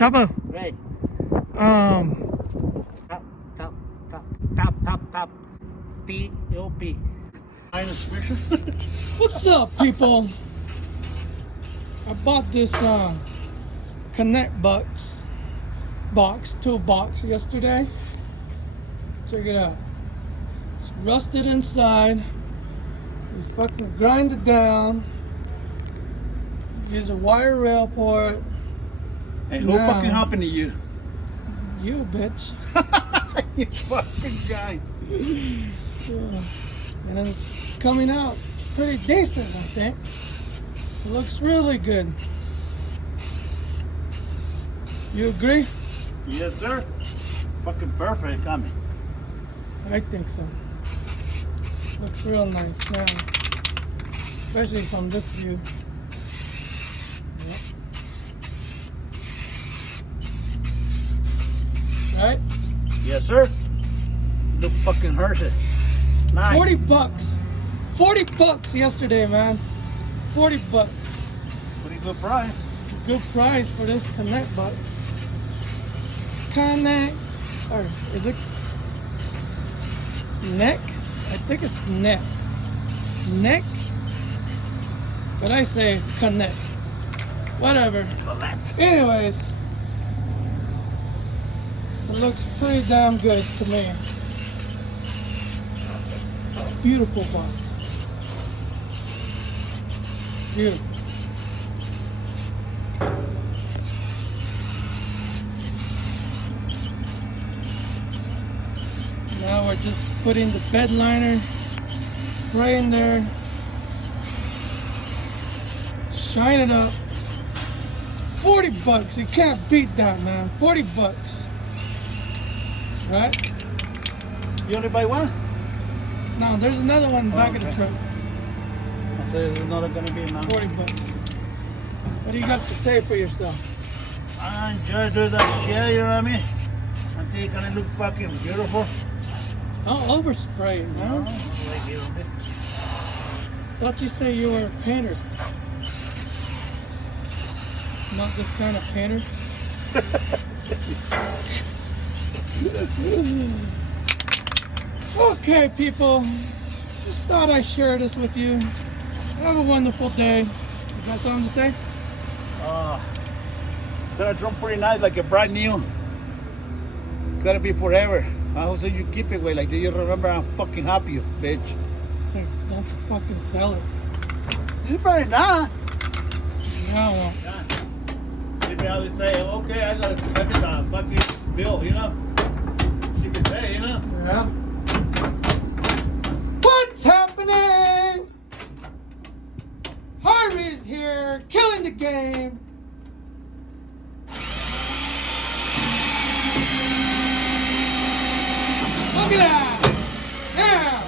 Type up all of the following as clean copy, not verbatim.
Chopper. Ray. Um, Tap, tap, tap, tap, tap, tap. T-O-P. what's up, people? I bought this Connect toolbox yesterday. Check it out. It's rusted inside. You fucking grind it down. Use a wire rail for it. Hey, who Now- fucking happened to you? You bitch. You fucking guy. Yeah. And it's coming out pretty decent, I think. It looks really good. You agree? Yes, sir. Fucking perfect, coming. I think so. Looks real nice now. Especially from this view. Yep. Right? Yes, sir. Look fucking hurt it. Nice. 40 bucks. 40 bucks yesterday, man. 40 bucks. Pretty good price. Good price for this Connect box. Connect. Or is it neck? I think it's neck. Neck? But I say Connect. Whatever. Anyways. It looks pretty damn good to me. Beautiful box. Beautiful. Now we're just putting the bed liner, spray in there, shine it up. 40 bucks, you can't beat that, man. 40 bucks. Right? You only buy one? No, there's another one back of the okay. truck. I say there's not gonna be none. 40 bucks. What do you got to say for yourself? I enjoy doing that shit, you know what I mean? I think it's gonna look fucking beautiful. Don't overspray it, No, man. like you know, Thought you say you were a painter. Not this kind of painter. Okay, people. Just thought I'd share this with you. Have a wonderful day. You got something to say? Gonna drum pretty nice, like a brand new. Gotta be forever. I hope so you keep it way like that. You remember I'm fucking happy, you bitch. Like, don't fucking sell it. You better not. No, well, Maybe I'll just say, okay, I gotta send me the fucking bill, you know? She can say, you know? yeah. What's happening? Harvey's here, killing the game. Look at that!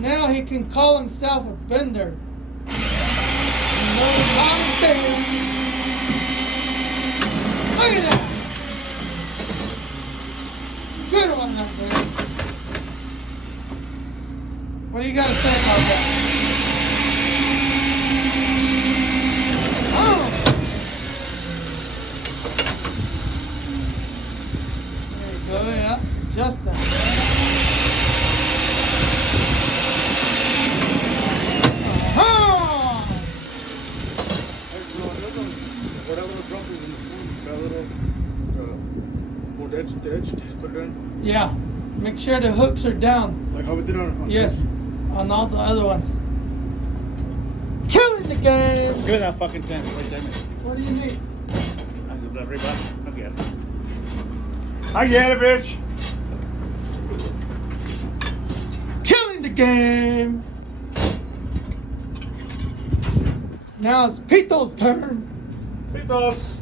Now he can call himself a bender. No commentator. Look at that! Good one, that boy. What do you got to say about that? Oh! There you go, yeah. Just that. Uh-huh. What little drum is in the food? That little for the edge, just put it in. Yeah. Make sure the hooks are down. Like how we did on Yes. On all the other ones. Killing the game! Give me that fucking tent right there, man. What do you need? I give that right back. I get it. I get it, bitch. Killing the game! Now it's Pito's turn. Pitos.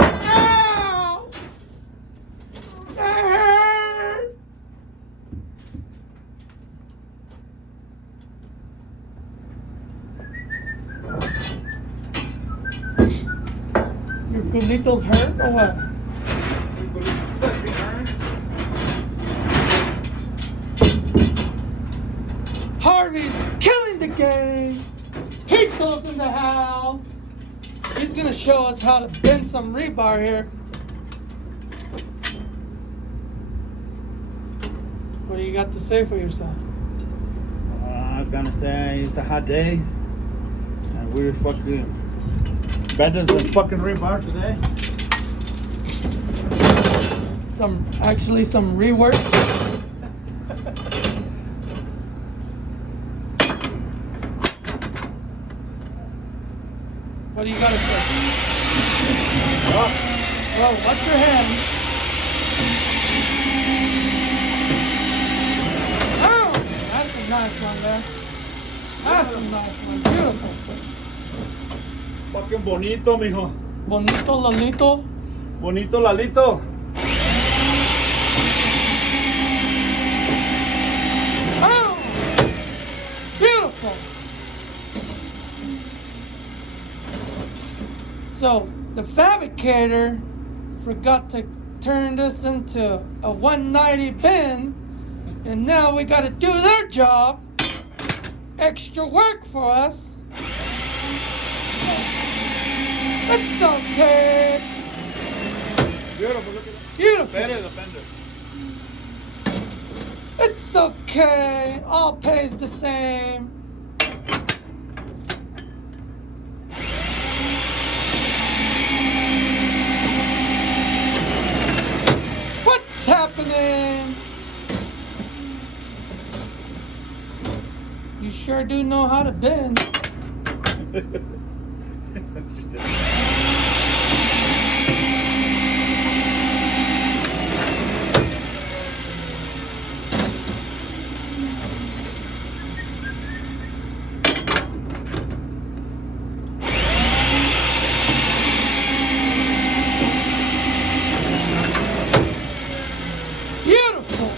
Ow! That hurt! Your Benito's hurt or what? Harvey's gang. Chico's in the house. He's gonna show us how to bend some rebar here. What do you got to say for yourself? I'm gonna say it's a hot day, and we're fucking bending some fucking rebar today. Some rework. What do you gotta say? Well, watch your hand. Oh, that's a nice one there. That's a nice one. Beautiful. Fucking bonito, mijo. Bonito Lolito. Bonito Lalito. Oh, beautiful. So the fabricator forgot to turn this into a 190 bend, and now we got to do their job. Extra work for us. It's okay. Beautiful, look at that. Beautiful. Better the bender. It's okay. All pays the same. What's happening? You sure do know how to bend. Beautiful.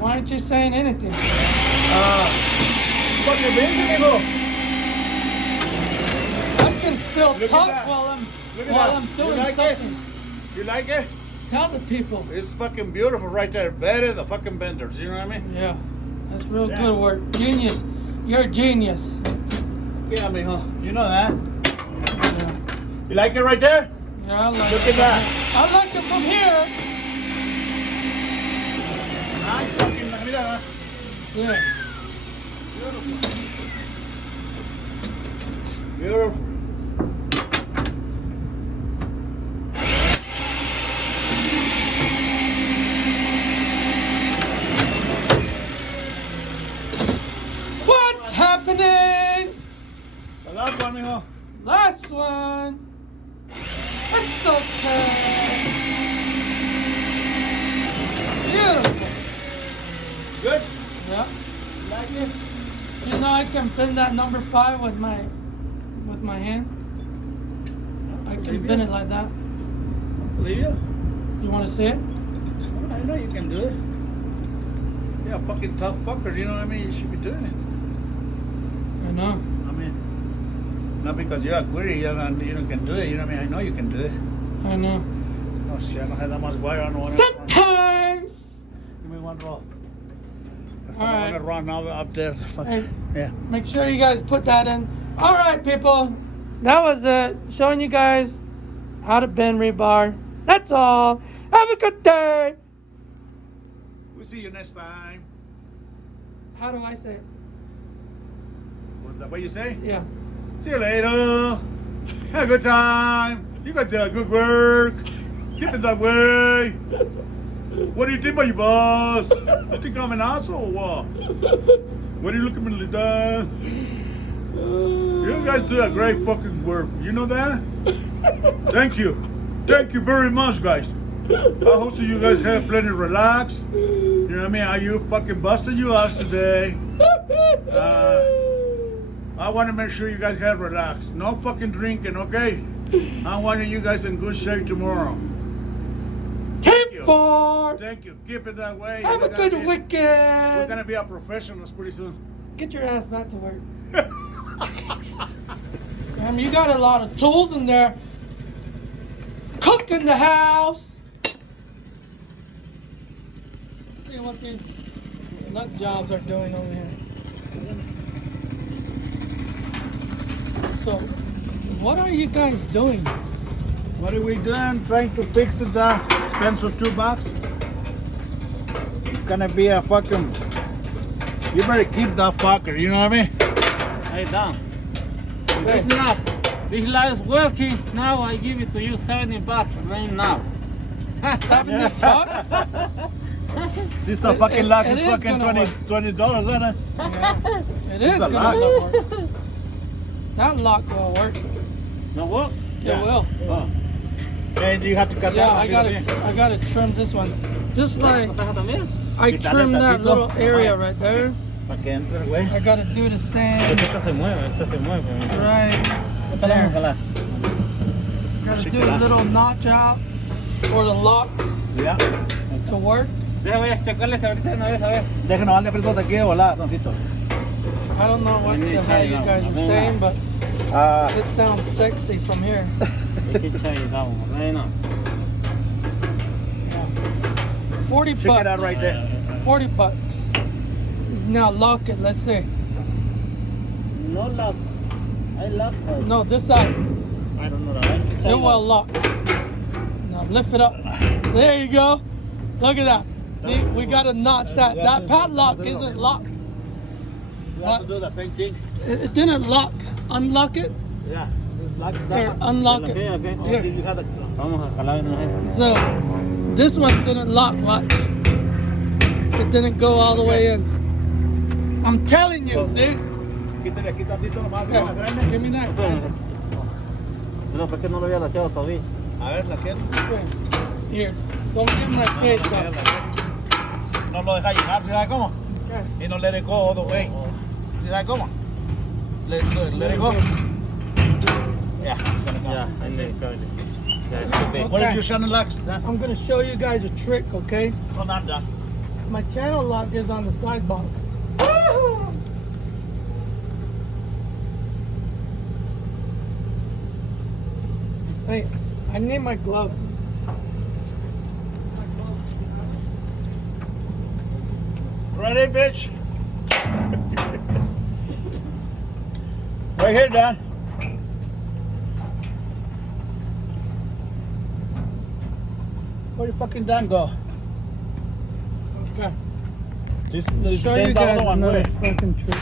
Why aren't you saying anything? Fucking bender, mijo. I can still Look at talk that. Look at while that. I'm You doing like it? something. You like it? Tell the people. It's fucking beautiful right there. Better the fucking benders, you know what I mean? Yeah, that's real Yeah. good work. Genius. You're a genius. Yeah, mijo. You know that. Yeah, You like it right there? yeah I like Look it. at that. I like it from here. Nice fucking, mira. Yeah. Beautiful. What's happening? The last one, mijo. Last one. It's okay. Beautiful. Good? Yeah. You like it? You know I can bend that number 5 with my hand. I can Maybe. bend it like that. Believe you? You want to see it? I know you can do it. Yeah, fucking tough fucker, you know what I mean? You should be doing it. I know. I mean, not because you're a query, you can do it, you know what I mean? I know you can do it. I know. Oh shit, I don't have that much wire on one. Sometimes. Give me one roll. Because All I right. want to run up there. Hey, Yeah. make sure you guys put that in. All right, people. That was it. Showing you guys how to bend rebar. That's all. Have a good day. We'll see you next time. How do I say it? What the way you say? Yeah. See you later. Have a good time. You got to good work. Keep it that way. What do you think about your boss? You think I'm an asshole or what? What do you look at me like that? You guys do a great fucking work. You know that? Thank you. Thank you very much, guys. I hope so you guys have plenty of relax. You know what I mean? Are you fucking busted your ass today? I want to make sure you guys have relaxed. No fucking drinking, okay? I want you guys in good shape tomorrow. Thank you. Far. Thank you. Keep it that way. Have a good We're weekend. gonna be our professionals pretty soon. Get your ass back to work. You got a lot of tools in there. Cook in the house. See what these nut jobs are doing over here. So, what are you guys doing? What are we doing? Trying to fix the Spencer toolbox. It's gonna be a fucking. You better keep that fucker. You know what I mean? Hey, Dan. This knob. This light is working. Now I give it to you $70 right now. 70 bucks? This the fucking lock it is is fucking gonna $20, isn't it? Yeah. It is a gonna lot. work. That lock will work. No work? Yeah. It will. Oh. And you have to cut Yeah, that. I gotta trim this one. Just like ¿Estás también? I Quítale trimmed that tantito. little area right there. Para que entre, güey. I gotta do the same Esta se mueve, esta se mueve. right Esta la vamos a there. jalar. Gotta do a little notch out for the locks Ya. to work. Voy a checarle que ahorita no ves a ver. Déjenos darle aprieto aquí de volada, Doncito. I don't know what the hell you guys are saying, but Ah, it sounds sexy from here. Hay que echar ahí, vamos, right now. 40 check it out bucks. right there. 40 bucks. Now lock it. Let's see. No lock. I lock her. No, this side. I don't know that. It will lock. Now lift it up. There you go. Look at that. See, we gotta notch that. That padlock isn't locked. You have to do the same thing. It didn't lock. Unlock it. Yeah. Just lock Here, that one. unlock Okay, it. okay. Oh, Here. you have the- Vamos a jalar en la So this one didn't lock. Watch. It didn't go all the way in. I'm telling you. See? Quítale aquí tantito nomás. Here, la grande. give me that. No, porque no lo había laqueado todavía. A ver, la quiero. Here. Don't give my face up. No lo deja llegar, ¿sí sabe cómo? Okay. Y no let it go all the way. ¿Sí sabe cómo? Let it go. Yeah. gonna go. Ya, ahí That's me it. cabe. Ya, es que What is your channel locks? I'm gonna show you guys a trick, okay? Hold on, Don. My channel lock is on the side box. Hey, I need my gloves. Ready, bitch? Right here, Don. Where the fucking Don go? Okay. Just Show you guys another fucking trick.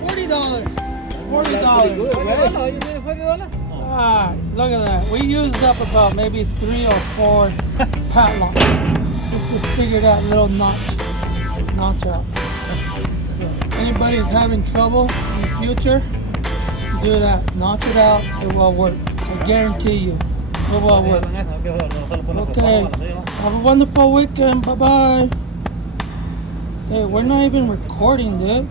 $40. $40. Ah, look at that. We used up about maybe 3 or 4 padlocks just to figure that little notch out. Yeah. Anybody's having trouble in the future, do that. Notch it out. It will work. I guarantee you. It will work. Okay. Have a wonderful weekend. Bye bye. Hey, we're not even recording, dude.